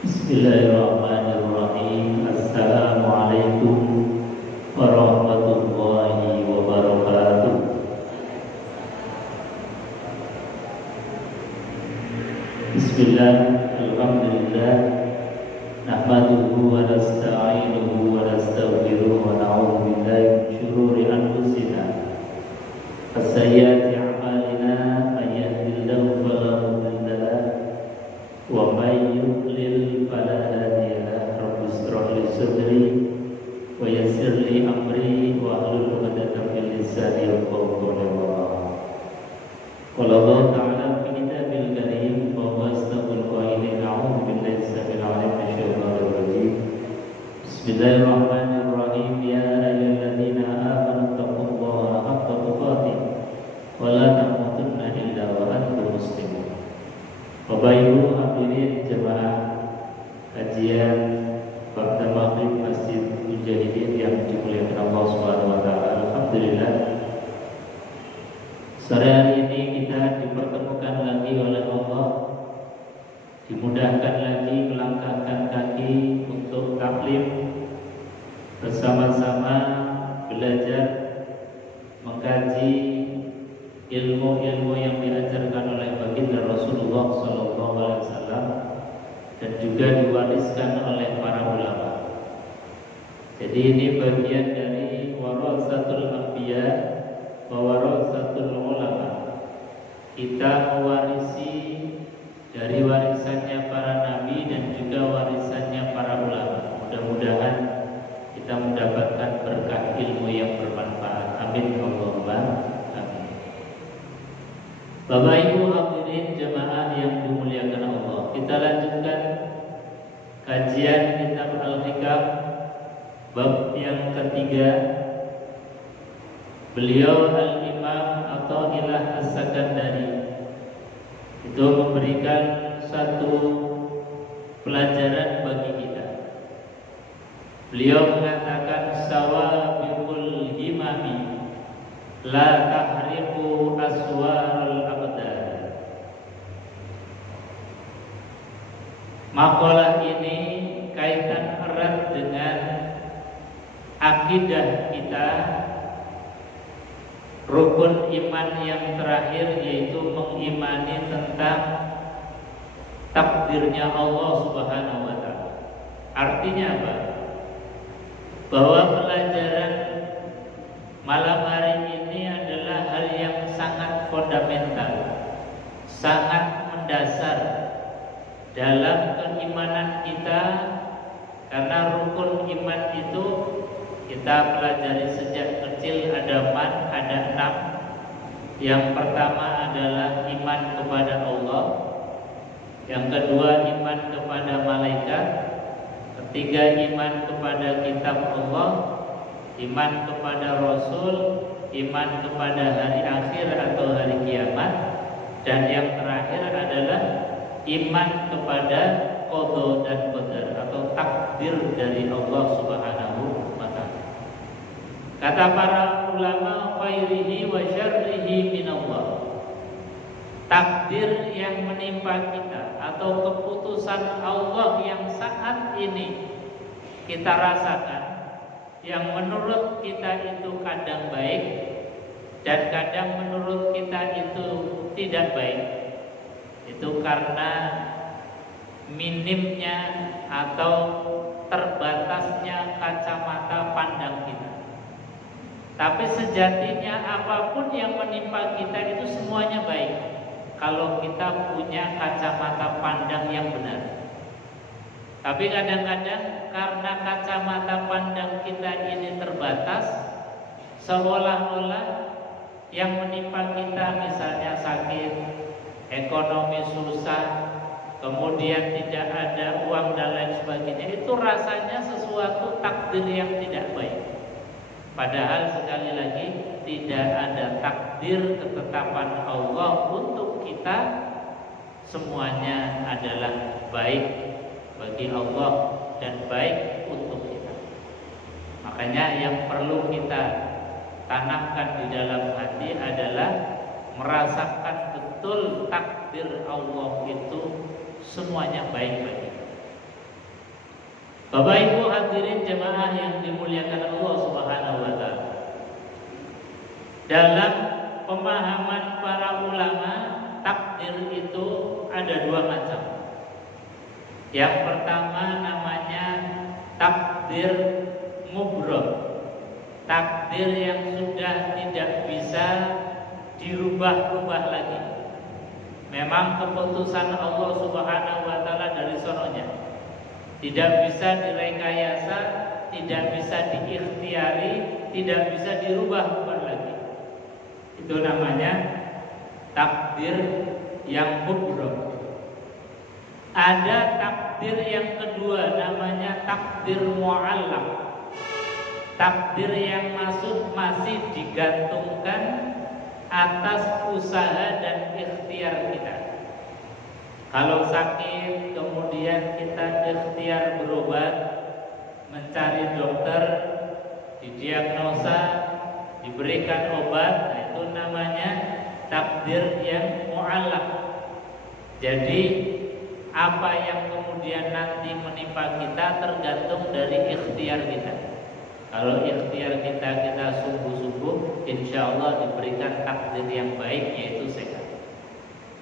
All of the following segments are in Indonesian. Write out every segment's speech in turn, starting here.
Bismillahirrahmanirrahim. Assalamualaikum warahmatullahi wabarakatuh. Bismillah, alhamdulillah, nahmaduhu wa nasta'inuhu wa nastaghfiruh wa na'udzu billahi min syururi anfusina wa sayyiati a'malina, may yahdihillahu fala mudilla lahu wa may yudlil fala hadiya lahu. Rabbi ishrah li sadri wa yassir li amri wa hlul 'uqdatam min lisani yafqahu qawli. Qala Allah ta'ala fi kitabil karim wa huwa asdaqul qailin. A'udzu billahi samil 'alim minasyaitonir rajim. Bismillahirrahmanirrahim. Ya ayyuhalladzina amanu taqullaha haqqa tuqatih wa la tamutunna illa wa antum muslimun. Bapak Ibu hadirin jemaah kajian Ba'da Maghrib Masjid Mujahidin yang dimuliakan Allah Subhanahu wa taala. Alhamdulillah, sore hari ini kita dipertemukan lagi oleh Allah, dimudahkan lagi melangkahkan kaki untuk taklim bersama-sama belajar mengkaji ilmu-ilmu yang diajarkan oleh baginda Rasulullah SAW dan juga diwariskan oleh para ulama. Jadi ini bagian dari warasatul anbiya wa warasatul ulama. Kita mewarisi dari warisannya para nabi dan juga warisannya para ulama. Mudah-mudahan kita mendapatkan berkah ilmu yang bermanfaat. Amin Allahumma amin. Bapak Ibu hadirin jemaah yang dimuliakan Allah, kita lanjutkan kajian kitab Al-Hikam bab yang ketiga. Beliau Al-Imam Atha'illah As-Sakandari itu memberikan satu pelajaran bagi kita. Beliau mengatakan sawabiqul himami la tahriqu aswarul abdan. Makalah ini kaitan erat dengan akidah kita, rukun iman yang terakhir, yaitu mengimani tentang takdirnya Allah Subhanahu wa taala. Artinya apa? Bahwa pelajaran malam hari ini adalah hal yang sangat fundamental, sangat mendasar dalam keimanan kita, karena rukun iman itu kita pelajari sejak kecil. Ada 6. Yang pertama adalah iman kepada Allah, yang kedua iman kepada malaikat, ketiga iman kepada kitab Allah, iman kepada Rasul, iman kepada hari akhir atau hari kiamat, dan yang terakhir adalah iman kepada qada dan qadar atau takdir dari Allah Subhanahu wa taala. Kata para ulama, khairihi wa syarrihi minallah. Takdir yang menimpa kita atau keputusan Allah yang saat ini kita rasakan, yang menurut kita itu kadang baik dan kadang menurut kita itu tidak baik, itu karena minimnya atau terbatasnya kacamata pandang kita. Tapi sejatinya apapun yang menimpa kita itu semuanya baik kalau kita punya kacamata pandang yang benar. Tapi kadang-kadang karena kacamata pandang kita ini terbatas, seolah-olah yang menimpa kita misalnya sakit, ekonomi susah, kemudian tidak ada uang dan lain sebagainya, itu rasanya sesuatu takdir yang tidak baik. Padahal sekali lagi tidak ada takdir ketetapan Allah untuk kita, semuanya adalah baik bagi Allah dan baik untuk kita. Makanya yang perlu kita tanamkan di dalam hati adalah merasakan betul takdir Allah itu semuanya baik bagi kita. Bapak Ibu hadirin jemaah yang dimuliakan Allah Subhanahu wa taala. Dalam pemahaman para ulama, takdir itu ada dua macam. Yang pertama namanya takdir mubrom, takdir yang sudah tidak bisa dirubah-rubah lagi. Memang keputusan Allah Subhanahu wa taala dari sononya. Tidak bisa direkayasa, tidak bisa diikhtiari, tidak bisa dirubah-rubah lagi. Itu namanya takdir yang mubrom. Ada takdir yang kedua namanya takdir mu'allaq. Takdir yang masih digantungkan atas usaha dan ikhtiar kita. Kalau sakit kemudian kita ikhtiar berobat, mencari dokter, didiagnosa, diberikan obat, nah itu namanya takdir yang mu'allaq. Jadi apa yang kemudian nanti menimpa kita tergantung dari ikhtiar kita. Kalau ikhtiar kita sungguh-sungguh, insya Allah diberikan takdir yang baik, yaitu sehat.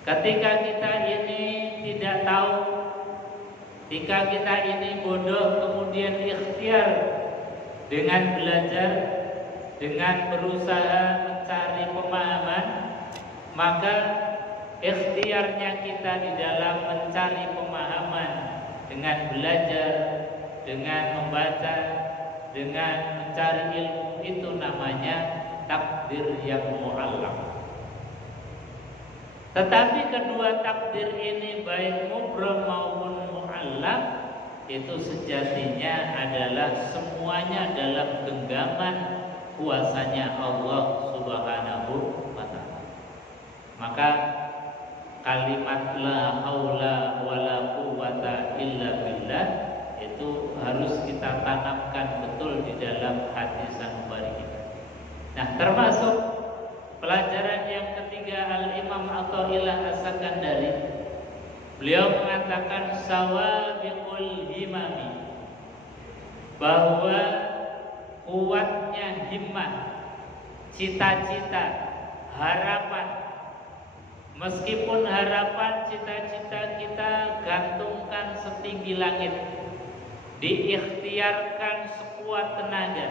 Ketika kita ini tidak tahu, ketika kita ini bodoh, kemudian ikhtiar dengan belajar, dengan berusaha mencari pemahaman, maka ikhtiarnya kita di dalam mencari pemahaman dengan belajar, dengan membaca, dengan mencari ilmu, itu namanya takdir yang mu'allaq. Tetapi kedua takdir ini baik mubrom maupun mu'allaq itu sejatinya adalah semuanya dalam genggaman kuasanya Allah Subhanahu wa ta'ala. Maka kalimat la haula wala quwwata illa billah itu harus kita tanamkan betul di dalam hati sanubari kita. Nah, termasuk pelajaran yang ketiga Al-Imam Athaillah As-Sakandari, beliau mengatakan sawabiqul himami, bahwa kuatnya himmah, cita-cita, harapan, meskipun harapan cita-cita kita gantungkan setinggi langit, diikhtiarkan sekuat tenaga,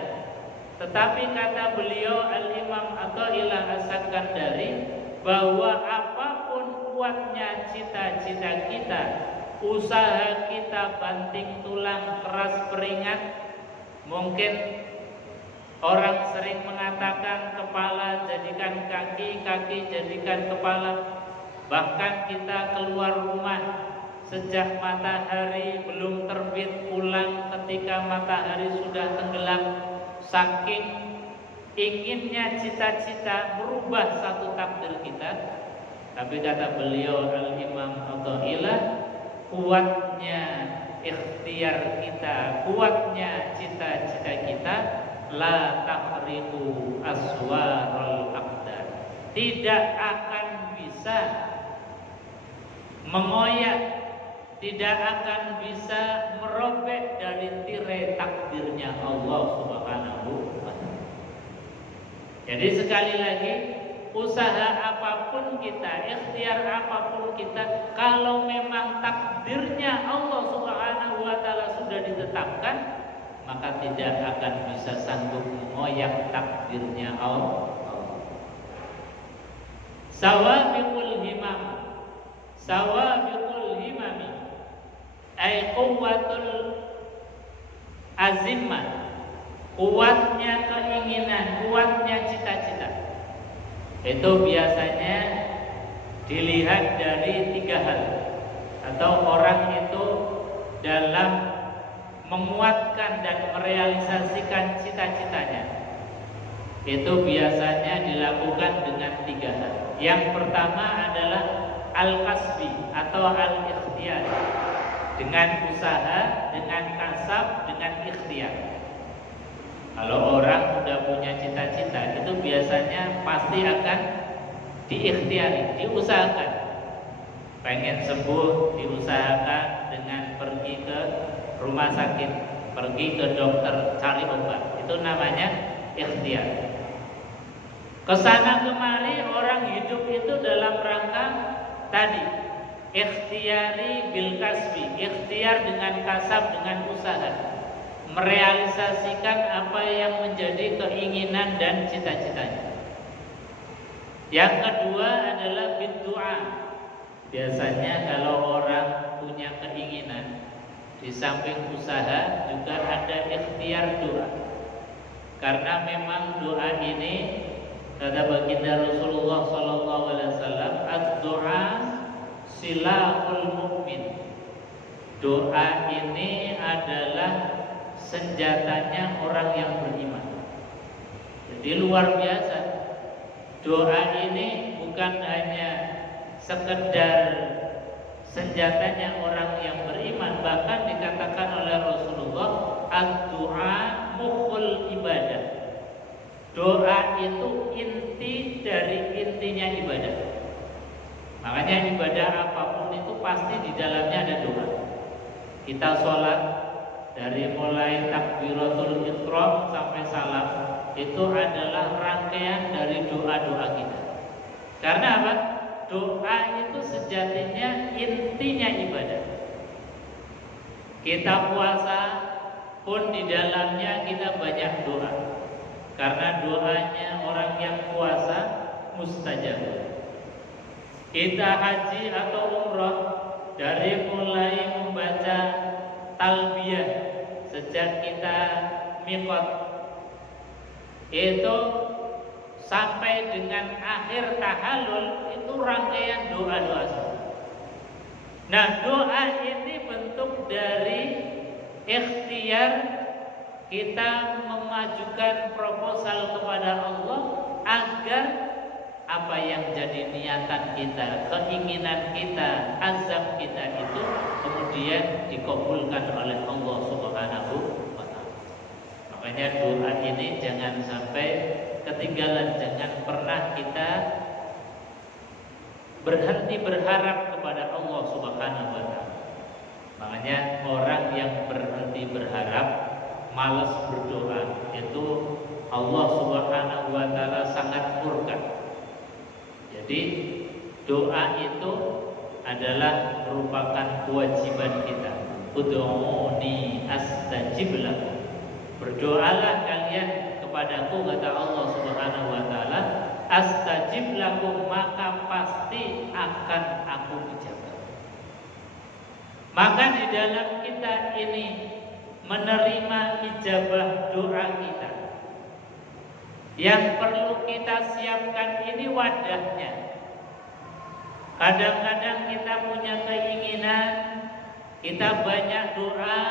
tetapi kata beliau Al-Imam Athaillah As-Sakandari, bahwa apapun kuatnya cita-cita kita, usaha kita banting tulang keras keringat, mungkin orang sering mengatakan kepala jadikan kaki, kaki jadikan kepala. Bahkan kita keluar rumah sejak matahari belum terbit, pulang ketika matahari sudah tenggelam, saking inginnya cita-cita merubah satu takdir kita. Tapi kata beliau Al-Imam Athaillah, kuatnya ikhtiar kita, kuatnya cita-cita kita, la tahriqu aswarul aqdar, tidak akan bisa mengoyak, tidak akan bisa merobek dari tirai takdirnya Allah Subhanahu wa ta'ala. Jadi sekali lagi, usaha apapun kita, ikhtiar apapun kita, kalau memang takdirnya Allah Subhanahu wa ta'ala sudah ditetapkan, maka tidak akan bisa sanggup mengoyak takdirnya Allah. Sawabiqul himam, sawabiqul himami, ay quwwatul azimah, kuatnya keinginan, kuatnya cita-cita. Itu biasanya dilihat dari tiga hal, atau orang itu dalam menguatkan dan merealisasikan cita-citanya, itu biasanya dilakukan dengan tiga hal. Yang pertama adalah al-kasbi atau al-ikhtiyar, dengan usaha, dengan kasab, dengan ikhtiar. Kalau orang sudah punya cita-cita, itu biasanya pasti akan diikhtiari, diusahakan. pengen sembuh diusahakan dengan pergi ke rumah sakit, pergi ke dokter cari obat. Itu namanya ikhtiar. Kesana kemari orang hidup itu dalam rangka tadi ikhtiyari bil kasbi, ikhtiar dengan kasab, dengan usaha, merealisasikan apa yang menjadi keinginan dan cita-citanya. Yang kedua adalah berdoa. Biasanya kalau orang punya keinginan, di samping usaha juga ada ikhtiar doa. Karena memang doa ini kata baginda Rasulullah SAW, ad-doa silahul mukmin. Doa ini adalah senjatanya orang yang beriman. Jadi luar biasa. Doa ini bukan hanya sekedar senjatanya orang yang beriman, bahkan dikatakan oleh Rasulullah, ad-doa mukhul ibadah. Doa itu inti dari intinya ibadah. Makanya ibadah apapun itu pasti di dalamnya ada doa. Kita sholat dari mulai takbiratul ihram sampai salam itu adalah rangkaian dari doa-doa kita. Karena apa? Doa itu sejatinya intinya ibadah. Kita puasa pun di dalamnya kita banyak doa. Karena doanya orang yang puasa mustajab. Kita haji atau umrah dari mulai membaca talbiyah sejak kita miqat itu sampai dengan akhir tahallul itu rangkaian doa-doa. Nah, doa ini bentuk dari ikhtiar kita memajukan proposal kepada Allah agar apa yang jadi niatan kita, keinginan kita, azam kita itu kemudian dikabulkan oleh Allah Subhanahu wa ta'ala. Makanya doa ini jangan sampai ketinggalan, jangan pernah kita berhenti berharap kepada Allah Subhanahu wa ta'ala. Makanya orang yang berhenti berharap, malas berdoa, itu Allah Subhanahu wa ta'ala sangat murka. Jadi doa itu adalah merupakan kewajiban kita. Ud'uni astajib lakum. Berdoalah kalian kepadaku, kata Allah Subhanahu wa ta'ala, astajib lakum, maka pasti akan aku ijabah. Maka di dalam kita ini menerima ijabah doa kita, yang perlu kita siapkan ini wadahnya. Kadang-kadang kita punya keinginan, kita banyak doa,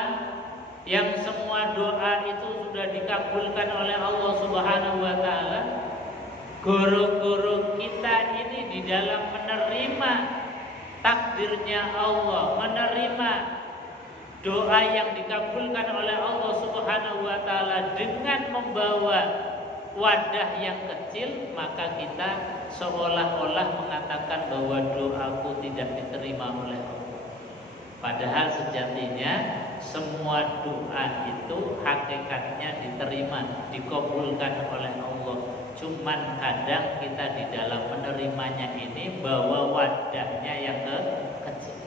yang semua doa itu sudah dikabulkan oleh Allah Subhanahu wa ta'ala. Guru-guru kita ini di dalam menerima takdirnya Allah, menerima doa yang dikabulkan oleh Allah Subhanahu wa ta'ala dengan membawa wadah yang kecil, maka kita seolah-olah mengatakan bahwa doaku tidak diterima oleh Allah. Padahal sejatinya semua doa itu hakikatnya diterima, dikabulkan oleh Allah. Cuman kadang kita di dalam menerimanya ini bawa wadahnya yang kecil.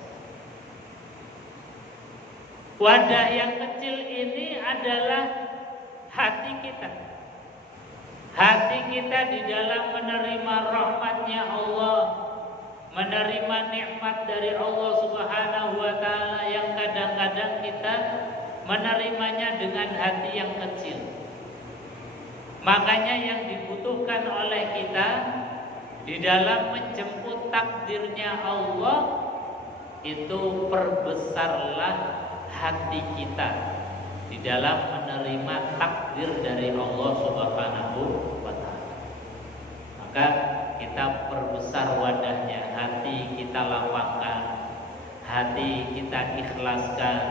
Wadah yang kecil ini adalah hati kita. Hati kita di dalam menerima rahmatnya Allah, menerima nikmat dari Allah Subhanahu wa ta'ala, yang kadang-kadang kita menerimanya dengan hati yang kecil. Makanya yang dibutuhkan oleh kita di dalam menjemput takdirnya Allah itu perbesarlah hati kita di dalam menerima takdir dari Allah Subhanahu wa ta'ala. Maka kita perbesar wadahnya, hati kita lapangkan, hati kita ikhlaskan,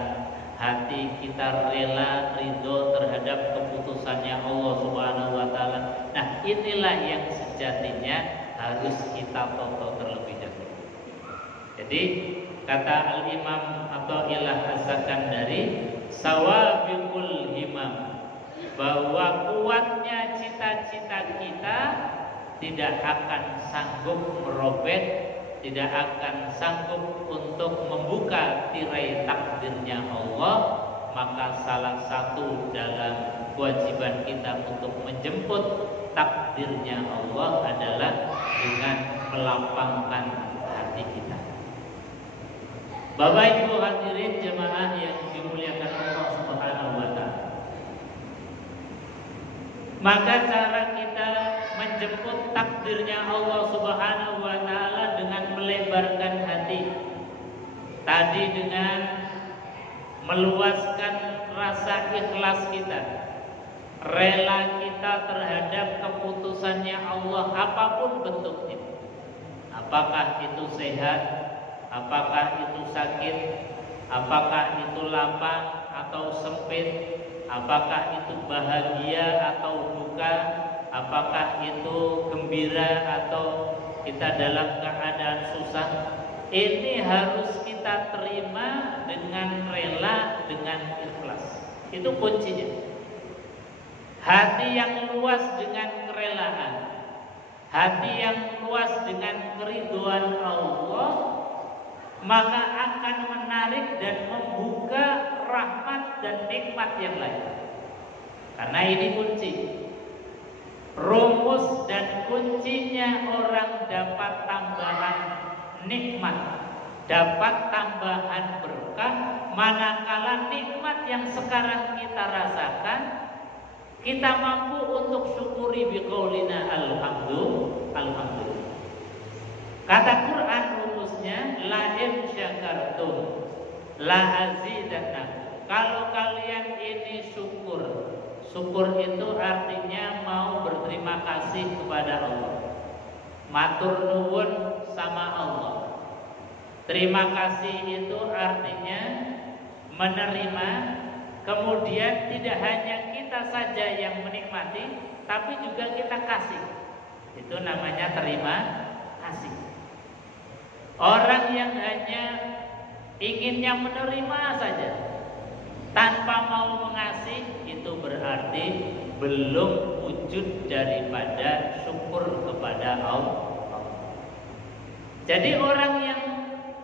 hati kita rela ridho terhadap keputusannya Allah Subhanahu wa ta'ala. Nah, inilah yang sejatinya harus kita toto terlebih dahulu. Jadi kata Al-Imam Athaillah As-Sakandari, sawabiqul himam, bahwa kuatnya cita-cita kita tidak akan sanggup merobek, tidak akan sanggup untuk membuka tirai takdirnya Allah. Maka salah satu dalam kewajiban kita untuk menjemput takdirnya Allah adalah dengan melapangkan hati kita. Bapak Ibu hadirin jemaah yang dimuliakan Allah Subhanahu wa taala. Maka cara kita menjemput takdirnya Allah Subhanahu wa taala dengan melebarkan hati. Tadi dengan meluaskan rasa ikhlas kita, rela kita terhadap keputusannya Allah apapun bentuknya. Apakah itu sehat, apakah itu sakit, apakah itu lapang atau sempit, apakah itu bahagia atau duka, apakah itu gembira atau kita dalam keadaan susah. Ini harus kita terima dengan rela, dengan ikhlas. Itu kuncinya. Hati yang luas dengan kerelaan, hati yang luas dengan keridhaan Allah, maka akan menarik dan membuka rahmat dan nikmat yang lain. Karena ini kunci. Rumus dan kuncinya orang dapat tambahan nikmat, dapat tambahan berkah, manakala nikmat yang sekarang kita rasakan, kita mampu untuk syukuri biqaulina alhamdulillah. Kata Quran rumusnya, la in syakartum la azidannakum. Kalau kalian ini syukur, syukur itu artinya mau berterima kasih kepada Allah, matur nuwun sama Allah. Terima kasih itu artinya menerima, kemudian tidak hanya kita saja yang menikmati, tapi juga kita kasih. Itu namanya terima kasih. Orang yang hanya inginnya menerima saja tanpa mau mengasih, itu berarti belum wujud daripada syukur kepada Allah. Jadi orang yang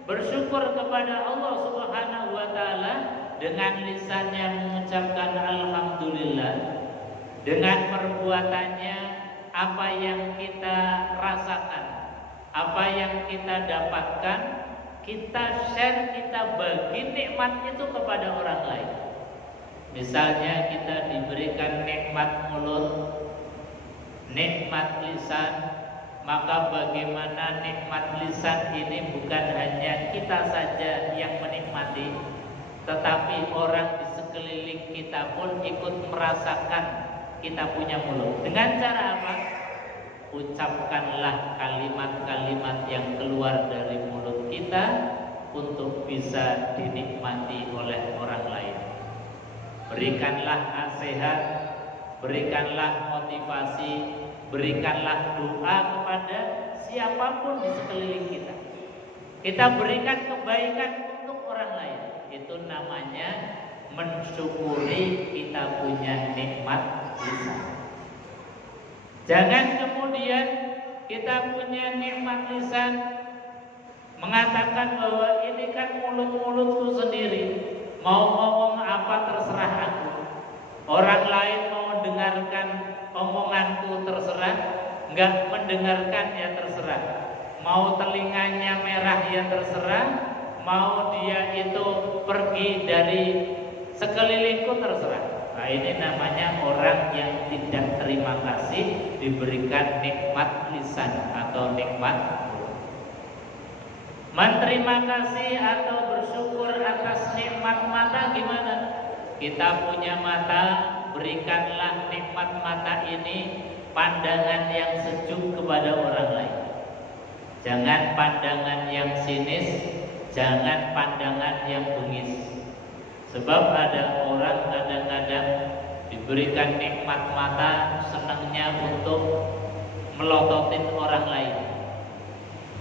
bersyukur kepada Allah Subhanahu wa taala dengan lisannya mengucapkan alhamdulillah, dengan perbuatannya apa yang kita rasakan, apa yang kita dapatkan, kita share, kita bagi nikmat itu kepada orang lain. Misalnya kita diberikan nikmat mulut, nikmat lisan, maka bagaimana nikmat lisan ini bukan hanya kita saja yang menikmati, tetapi orang di sekeliling kita pun ikut merasakan kita punya mulut. Dengan cara apa? Ucapkanlah kalimat-kalimat yang keluar dari mulut kita untuk bisa dinikmati oleh orang lain. Berikanlah nasihat, berikanlah motivasi, berikanlah doa kepada siapapun di sekeliling kita. Kita berikan kebaikan untuk orang lain. Itu namanya mensyukuri kita punya nikmat lisan. Jangan kemudian kita punya nikmat lisan mengatakan bahwa ini kan mulut-mulutku sendiri, mau ngomong apa terserah aku. Orang lain mau dengarkan omonganku terserah, enggak mendengarkan ya terserah. Mau telinganya merah ya terserah, mau dia itu pergi dari sekelilingku terserah. Nah, ini namanya orang yang tidak terima kasih diberikan nikmat lisan atau nikmat. Menerima kasih atau bersyukur atas nikmat mata gimana? Kita punya mata, berikanlah nikmat mata ini pandangan yang sejuk kepada orang lain. Jangan pandangan yang sinis, jangan pandangan yang bengis. Sebab ada orang kadang-kadang diberikan nikmat mata, senangnya untuk melototin orang lain.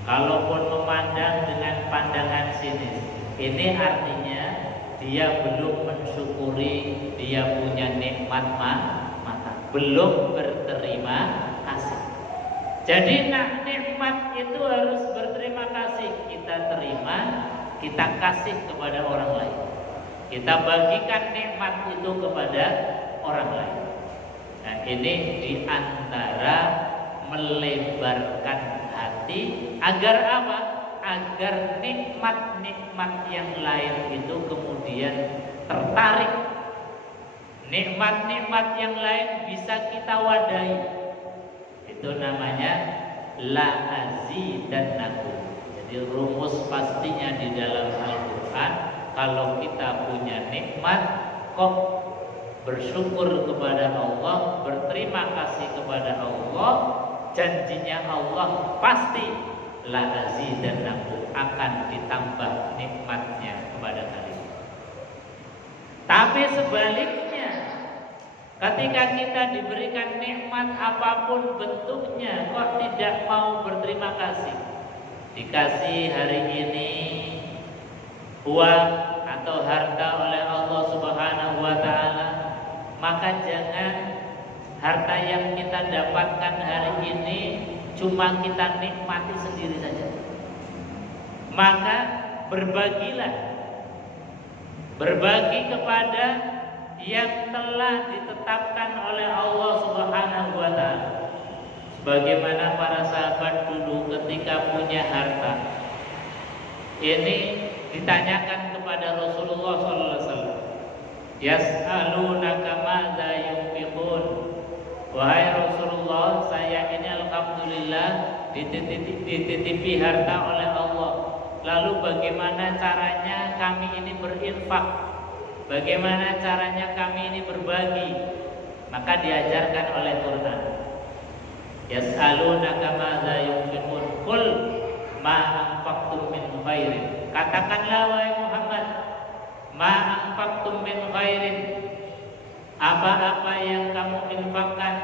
Kalaupun memandang dengan pandangan sinis, ini artinya dia belum mensyukuri dia punya nikmat mata, belum berterima kasih. Jadi nikmat itu harus berterima kasih. Kita terima, kita kasih kepada orang lain. Kita bagikan nikmat itu kepada orang lain. Nah, ini diantara melebarkan hati agar apa? Agar nikmat-nikmat yang lain itu kemudian tertarik. Nikmat-nikmat yang lain bisa kita wadahi. Itu namanya la azidannakum. Jadi rumus pastinya di dalam Al-Quran, kalau kita punya nikmat kok bersyukur kepada Allah, berterima kasih kepada Allah, janjinya Allah pasti la azidannakum, akan ditambah nikmatnya kepada kalian. Tapi sebaliknya, ketika kita diberikan nikmat apapun bentuknya kok tidak mau berterima kasih, dikasih hari ini uang atau harta oleh Allah Subhanahu wa taala, maka jangan harta yang kita dapatkan hari ini cuma kita nikmati sendiri saja. Maka berbagilah, berbagi kepada yang telah ditetapkan oleh Allah Subhanahu wa taala. Sebagaimana para sahabat dulu ketika punya harta, ini ditanyakan kepada Rasulullah sallallahu alaihi wasallam, yas'alunaka madza yunfiqun. Wahai Rasulullah, saya ini alhamdulillah dititipi harta oleh Allah. Lalu bagaimana caranya kami ini berinfak? Bagaimana caranya kami ini berbagi? Maka diajarkan oleh Quran, yas'alunaka madza yunfiqun qul ma anfaqtum min khairin. Katakanlah wahai Muhammad, ma anfaqtum min khairin, apa-apa yang kamu infakkan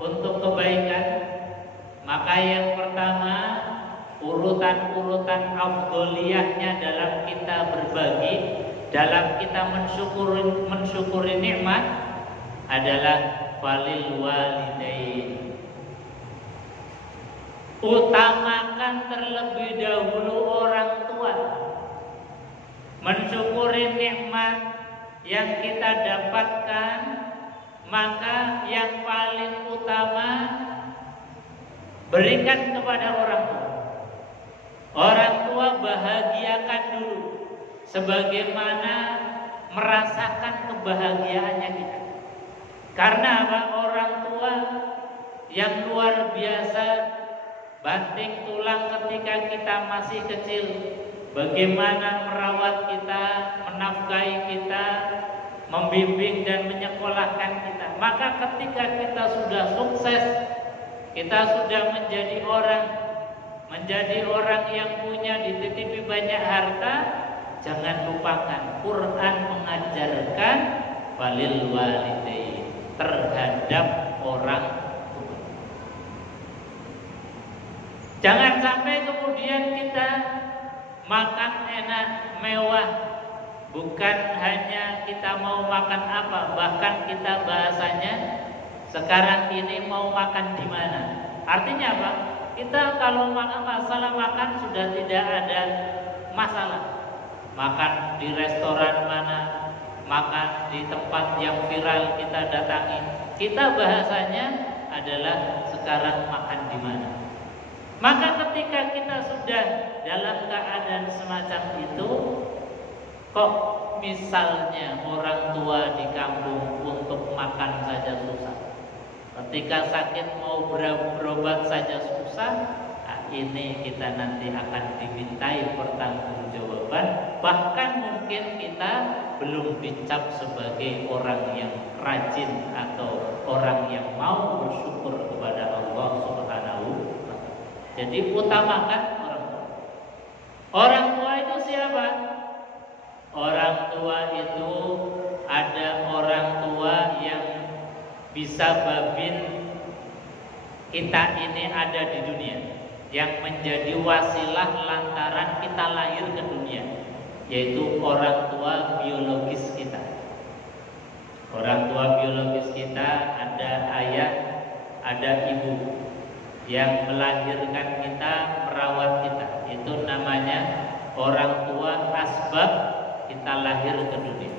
untuk kebaikan. Maka yang pertama, urutan-urutan afdoliyahnya dalam kita berbagi, dalam kita mensyukuri nikmat adalah falil walidain. Utamakan terlebih dahulu orang tua. Mensyukuri nikmat yang kita dapatkan, maka yang paling utama berikan kepada orang tua. Orang tua bahagiakan dulu, sebagaimana merasakan kebahagiaannya kita. Karena apa? Orang tua yang luar biasa banting tulang ketika kita masih kecil, bagaimana merawat kita, menafkahi kita, membimbing dan menyekolahkan kita. Maka ketika kita sudah sukses, kita sudah menjadi orang yang punya dititipi banyak harta, jangan lupakan Quran mengajarkan walil walidain, terhadap orang tua. Jangan sampai kemudian kita makan enak, mewah, bukan hanya kita mau makan apa, bahkan kita bahasanya sekarang ini mau makan di mana. Artinya apa? Kita kalau masalah makan sudah tidak ada masalah. Makan di restoran mana, makan di tempat yang viral kita datangi, kita bahasanya adalah sekarang makan di mana. Maka ketika kita sudah dalam keadaan semacam itu, kok misalnya orang tua di kampung untuk makan saja susah, ketika sakit mau berobat saja susah, nah ini kita nanti akan dimintai pertanggungjawaban. Bahkan mungkin kita belum dicap sebagai orang yang rajin atau orang yang mau bersyukur kepada Allah Subhanahu wa taala. Jadi utamakan orang tua. Orang tua itu siapa? Orang tua itu ada orang tua yang bisa babin kita ini ada di dunia. yang menjadi wasilah lantaran kita lahir ke dunia, yaitu orang tua biologis kita. Orang tua biologis kita ada ayah, ada ibu yang melahirkan kita, merawat kita. Itu namanya orang tua asbab kita lahir ke dunia.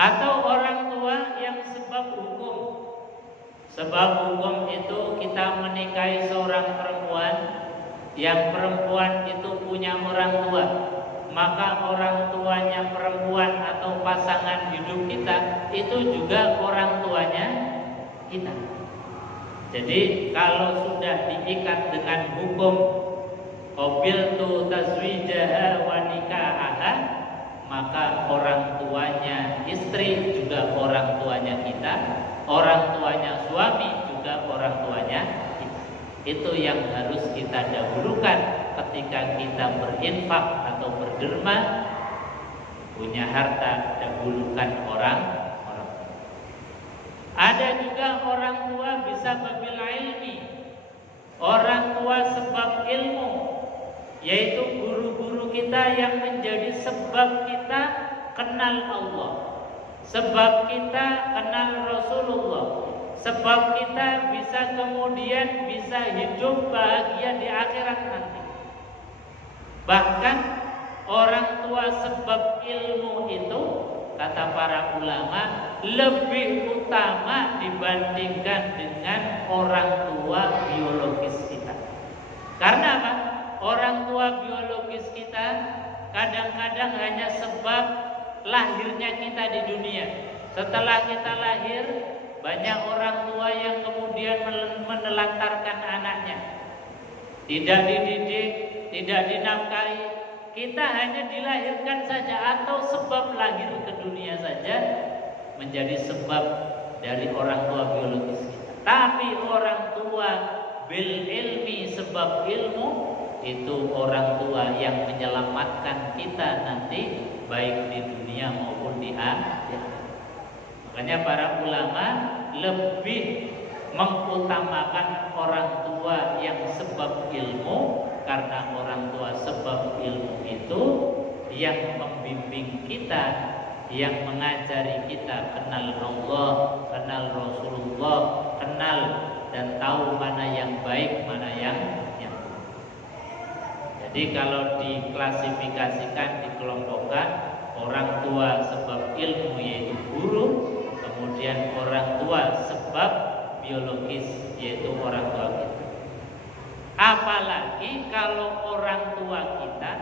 Atau orang tua yang sebab hukum. Sebab hukum itu kita menikahi seorang perempuan, yang perempuan itu punya orang tua, maka orang tuanya perempuan atau pasangan hidup kita itu juga orang tuanya kita. Jadi kalau sudah diikat dengan hukum qabiltu tazwijaha wa nikahaha, maka orang tuanya istri juga orang tuanya kita, orang tuanya suami juga orang tuanya kita. Itu yang harus kita dahulukan ketika kita berinfak atau berderma. Punya harta, dahulukan orang. Ada juga orang tua bisa babil ilmi, orang tua sebab ilmu, yaitu guru-guru kita yang menjadi sebab kita kenal Allah, sebab kita kenal Rasulullah, sebab kita bisa kemudian bisa hidup bahagia di akhirat nanti. Bahkan orang tua sebab ilmu itu, kata para ulama, lebih utama dibandingkan dengan orang tua biologis kita. Karena apa? Orang tua biologis kita kadang-kadang hanya sebab lahirnya kita di dunia. Setelah kita lahir, banyak orang tua yang kemudian menelantarkan anaknya, tidak dididik, tidak dinafkahi. Kita hanya dilahirkan saja atau sebab lahir ke dunia saja menjadi sebab dari orang tua biologis kita. Tapi orang tua bil ilmi, sebab ilmu, itu orang tua yang menyelamatkan kita nanti baik di dunia maupun di akhirat. Makanya para ulama lebih mengutamakan orang tua yang sebab ilmu, karena orang tua sebab ilmu itu yang membimbing kita, yang mengajari kita kenal Allah, kenal Rasulullah, kenal dan tahu mana yang baik, mana yang buruk. Jadi kalau diklasifikasikan, dikelompokkan, orang tua sebab ilmu yaitu guru, kemudian orang tua sebab biologis yaitu orang tua kita. Apalagi kalau orang tua kita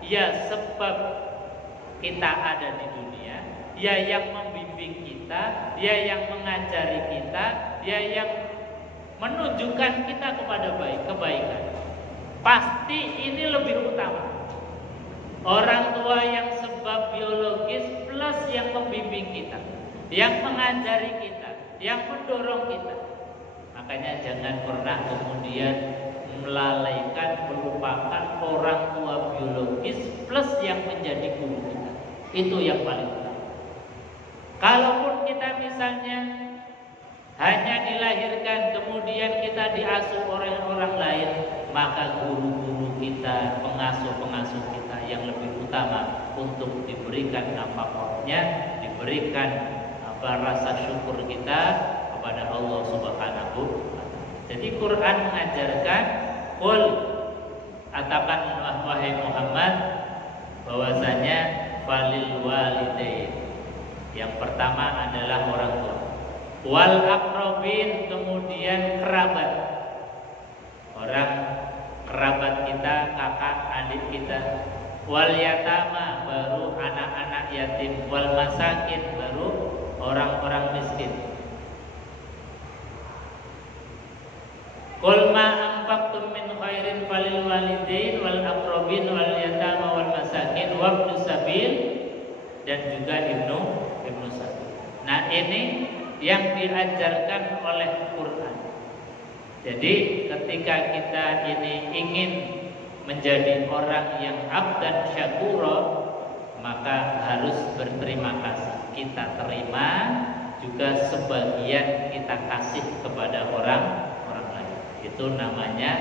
ya sebab kita ada di dunia, ya yang membimbing kita, ya yang mengajari kita, ya yang menunjukkan kita kepada kebaikan. Pasti ini lebih utama. Orang tua yang sebab biologis plus yang membimbing kita, yang mengajari kita, yang mendorong kita. Makanya jangan pernah kemudian melalaikan, melupakan orang tua biologis plus yang menjadi guru kita. Itu yang paling utama. Kalaupun kita misalnya hanya dilahirkan kemudian kita diasuh oleh orang lain, maka guru-guru kita, pengasuh-pengasuh kita yang lebih utama untuk diberikan nafkahnya, diberikan rasa syukur kita kepada Allah Subhanahu wa Ta'ala. Jadi Quran mengajarkan, qul, katakanlah wahai Muhammad, bahwasanya falil walidain. Yang pertama adalah orang tua. Wal aqrabin, kemudian kerabat. Orang kerabat kita, kakak, adik kita. Wal yatama, baru anak-anak yatim. Wal masakin, baru orang-orang miskin. Qul ma anfaqtum min khairin falil walidain wal aqrabin wal yatama wal masakin wabnus sabil, dan juga ibnu sabil. Nah, ini yang diajarkan oleh Quran. Jadi ketika kita ini ingin menjadi orang yang abdan syakura, maka harus berterima kasih. Kita terima, juga sebagian kita kasih kepada orang lain. Itu namanya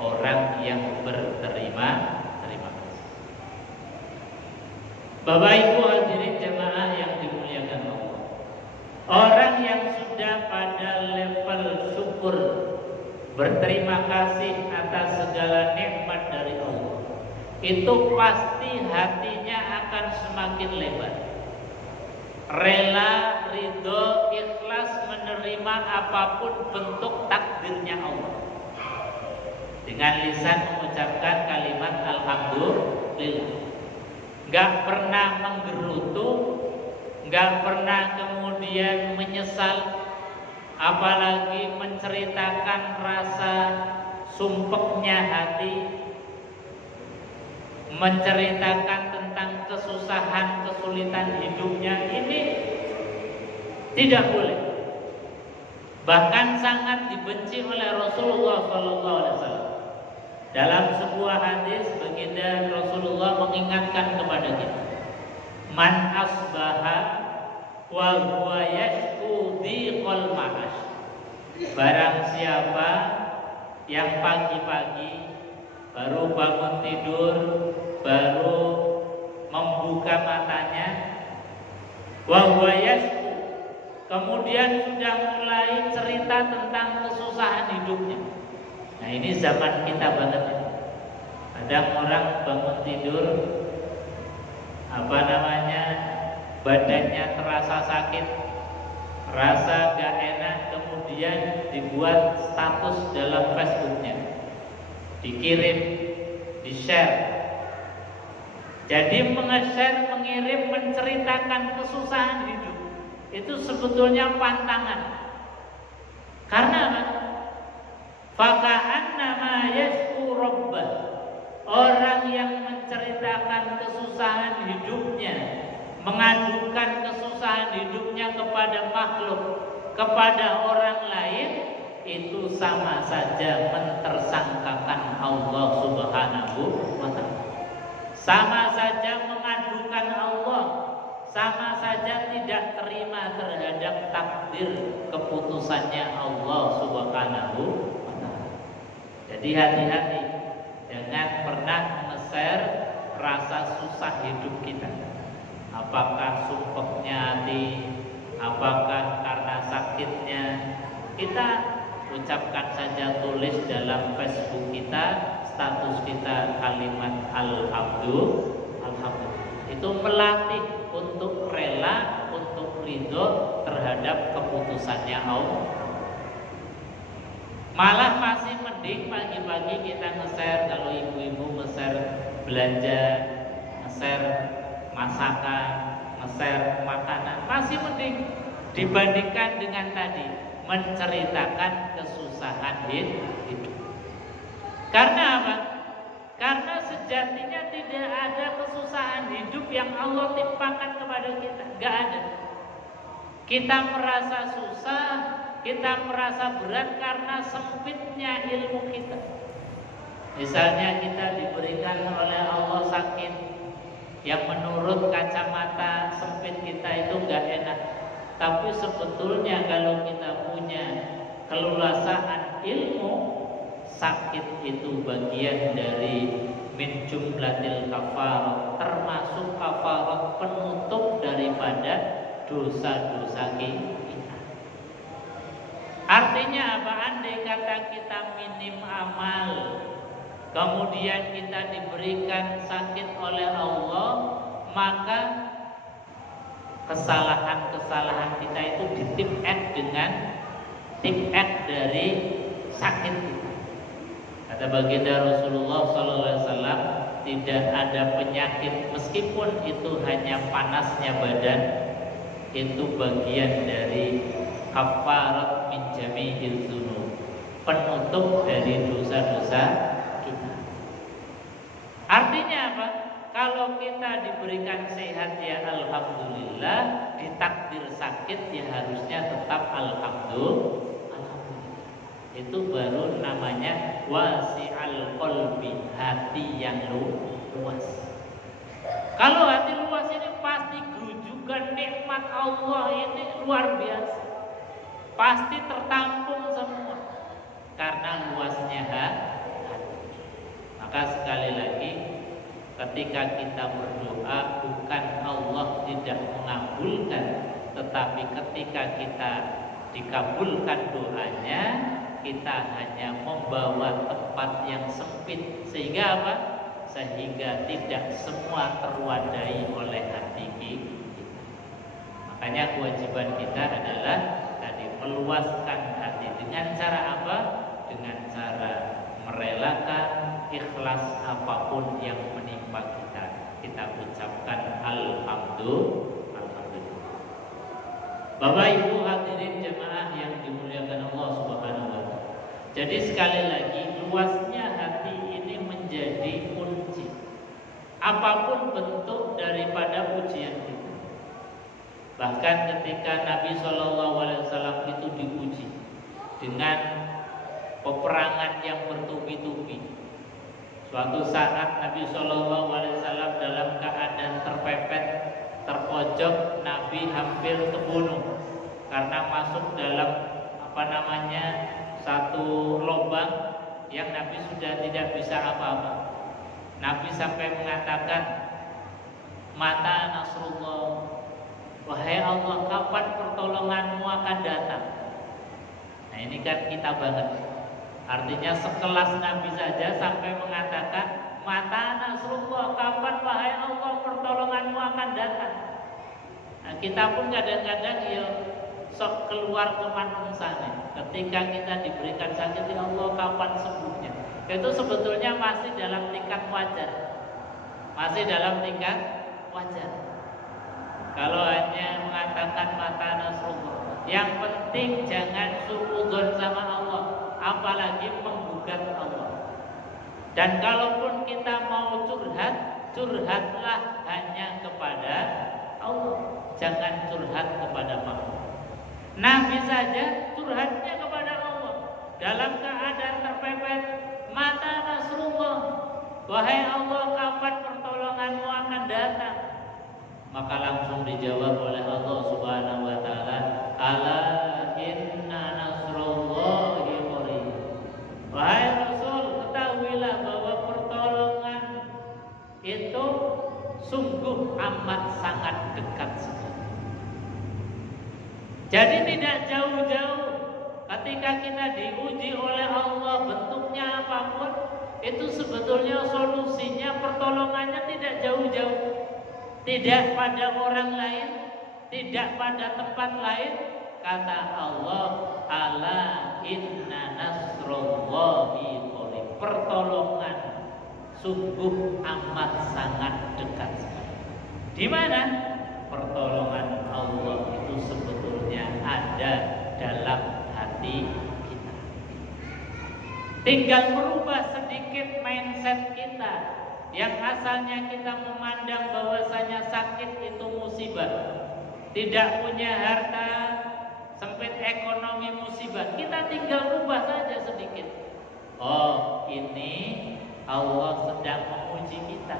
orang yang berterima kasih. Bapak Ibu hadirin jamaah yang dimuliakan Allah. Orang yang sudah pada level syukur, berterima kasih atas segala nikmat dari Allah, itu pasti hatinya akan semakin lebar. Rela, ridho, ikhlas menerima apapun bentuk takdirnya Allah. Dengan lisan mengucapkan kalimat alhamdulillah. Gak pernah menggerutu, gak pernah kemudian menyesal, apalagi menceritakan rasa sumpeknya hati, menceritakan tentang kesusahan, kesulitan hidupnya. Ini tidak boleh. Bahkan sangat dibenci oleh Rasulullah SAW. Dalam sebuah hadis baginda Rasulullah mengingatkan kepada kita, man asbaha wa huwa yashku dhiqal ma'ash. Barang siapa yang pagi-pagi baru bangun tidur, baru membuka matanya, wa huwa yashku, kemudian sudah mulai cerita tentang kesusahan hidupnya. Nah, ini zaman kita banget ya. Kadang orang bangun tidur, badannya terasa sakit, rasa gak enak, kemudian dibuat status dalam Facebooknya, dikirim, di-share. Jadi menge-share, mengirim, menceritakan kesusahan hidup itu sebetulnya pantangan. Karena apa? Faka'annama yashku rabbah. Orang yang menceritakan kesusahan hidupnya, mengadukan kesusahan hidupnya kepada makhluk, kepada orang lain, itu sama saja mentersangkakan Allah Subhanahu wa ta'ala. Sama saja mengadukan Allah, sama saja tidak terima terhadap takdir keputusannya Allah Subhanahu wa ta'ala. Jadi hati-hati, jangan pernah nge-share rasa susah hidup kita. Apakah sumpeknya hati, apakah karena sakitnya, kita ucapkan saja, tulis dalam Facebook kita, status kita kalimat alhamdulillah. Itu melatih untuk rela, untuk ridho terhadap keputusannya Allah. Malah masih mending pagi-pagi kita nge-share, kalau ibu-ibu nge-share belanja, nge-share masakan, nge-share makanan, masih mending dibandingkan dengan tadi menceritakan kesusahan hidup. Karena apa? Karena sejatinya tidak ada kesusahan hidup yang Allah timpakan kepada kita, gak ada. Kita merasa susah, kita merasa berat karena sempitnya ilmu kita. Misalnya kita diberikan oleh Allah sakit yang menurut kacamata sempit kita itu gak enak. Tapi sebetulnya kalau kita punya keluasan ilmu, sakit itu bagian dari min jumlatil kafarat, termasuk kafarat penutup daripada dosa-dosa kita. Artinya apa? Andai kata kita minim amal, kemudian kita diberikan sakit oleh Allah, maka kesalahan-kesalahan kita itu ditip-add dengan tip-add dari sakit kita. Kata baginda Rasulullah SAW, tidak ada penyakit meskipun itu hanya panasnya badan, itu bagian dari kafarat min jami'il dzunub, penutup dari dosa-dosa kita. Artinya apa? Kalau kita diberikan sehat ya alhamdulillah, ditakdir sakit ya harusnya tetap alhamdulillah. Itu baru namanya wasi'al qalbi, hati yang luas. Kalau hati luas ini pasti grujukan nikmat Allah ini luar biasa, pasti tertampung semua. karena luasnya hati. Maka sekali lagi, ketika kita berdoa, bukan Allah tidak mengabulkan, tetapi ketika kita dikabulkan doanya, kita hanya membawa tempat yang sempit. Sehingga apa? Sehingga tidak semua terwadai oleh hati kita. Makanya kewajiban kita adalah tadi meluaskan hati. Dengan cara apa? Dengan cara merelakan, ikhlas apapun yang menimpa kita. Kita ucapkan alhamdulillah. Bapak Ibu hadirin jemaah yang dimuliakan Allah Subhanahu wa taala. Jadi sekali lagi, luasnya hati ini menjadi kunci. Apapun bentuk daripada ujian kita. Bahkan ketika Nabi SAW itu diuji dengan peperangan yang bertubi-tubi. Suatu saat Nabi SAW dalam keadaan terpepet, terpojok, Nabi hampir terbunuh karena masuk dalam satu lubang yang Nabi sudah tidak bisa apa-apa. Nabi sampai mengatakan, mata nasrullah, wahai Allah, kapan pertolonganmu akan datang? Nah ini kan kita banget. Artinya sekelas Nabi saja sampai mengatakan, mata nasrullah, kapan wahai Allah pertolonganmu akan datang? Nah, kita pun kadang-kadang ya sok keluar teman sana. Ketika kita diberikan sakit, ya Allah kapan sembuhnya? Itu sebetulnya masih dalam tingkat wajar. Masih dalam tingkat wajar. Kalau hanya mengatakan mata nasrullah, yang penting jangan suudzon sama Allah, apalagi menggugat Allah. Dan kalaupun kita mau curhat, curhatlah hanya kepada Allah, jangan curhat kepada makhluk. Nabi saja curhatnya kepada Allah dalam keadaan terpepet, mata nasrullah, wahai Allah kapan pertolonganmu akan datang? Maka langsung dijawab oleh Allah Subhanahu wa taala, ala inna nasrullahi qarib. Wahai Rasul, ketahuilah bahwa pertolongan itu sungguh amat sangat dekat sekali. Jadi tidak jauh-jauh ketika kita diuji oleh Allah bentuknya apapun, itu sebetulnya solusinya, pertolongannya tidak jauh-jauh. Tidak pada orang lain, tidak pada tempat lain. Kata Allah, ala inna nasrullahi qarib. Pertolongan sungguh amat sangat dekat sekali. Di mana? Pertolongan Allah itu sebetulnya ada dalam hati kita. Tinggal merubah sedikit mindset kita. Yang asalnya kita memandang bahwasanya sakit itu musibah, tidak punya harta, sempit ekonomi musibah. Kita tinggal rubah saja sedikit. Oh, ini Allah sedang menguji kita.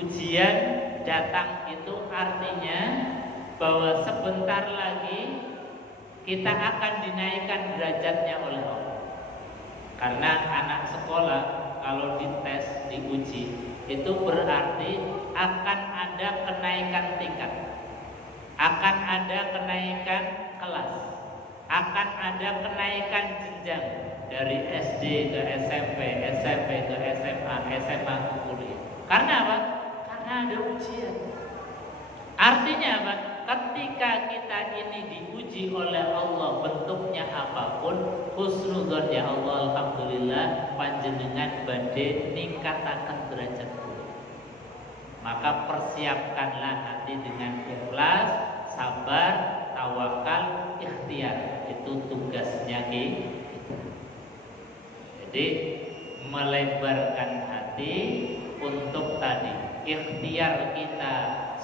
Ujian datang itu artinya bahwa sebentar lagi kita akan dinaikkan derajatnya oleh Allah. Karena anak sekolah kalau dites, diuji, itu berarti akan ada kenaikan tingkat, akan ada kenaikan kelas, akan ada kenaikan jenjang dari SD ke SMP, SMP ke SMA, SMA ke kuliah. Karena apa? Karena ada ujian. Artinya apa? Ketika kita ini diuji oleh Allah bentuknya apapun, husnudzon ya Allah, alhamdulillah panjenengan badhe ningkataken derajat kula. Maka persiapkanlah hati dengan ikhlas, sabar, tawakal, ikhtiar. Itu tugasnya kita. Jadi melebarkan hati untuk tadi ikhtiar kita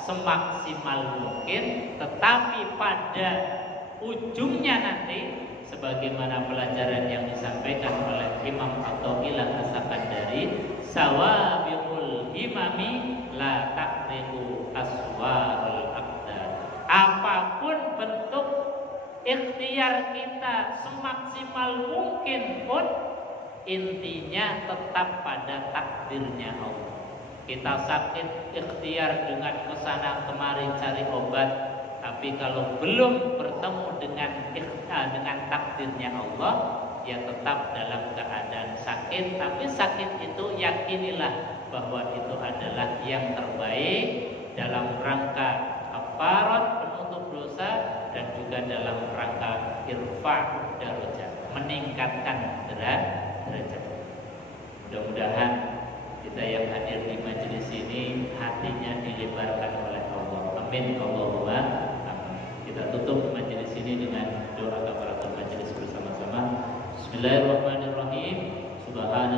semaksimal mungkin, tetapi pada ujungnya nanti sebagaimana pelajaran yang disampaikan oleh Imam Athaillah As-Sakandari, sawabiqul himami la taqriqu aswarul aqdar. Apapun bentuk ikhtiar kita semaksimal mungkin pun intinya tetap pada takdirnya Allah. Kita sakit, ikhtiar dengan kesana kemari cari obat, tapi kalau belum bertemu dengan takdirnya Allah, ya tetap dalam keadaan sakit. Tapi sakit itu yakinilah bahwa itu adalah yang terbaik dalam rangka kafarat, penutup dosa, dan juga dalam rangka irfa' darajat, meningkatkan derajat. Mudah-mudahan kita yang hadir di majelis ini hatinya dilebarkan oleh Allah. Amin Allahumma amin. Kita tutup majelis ini dengan doa kafaratul majelis bersama-sama. Bismillahirrahmanirrahim. Subhanallah.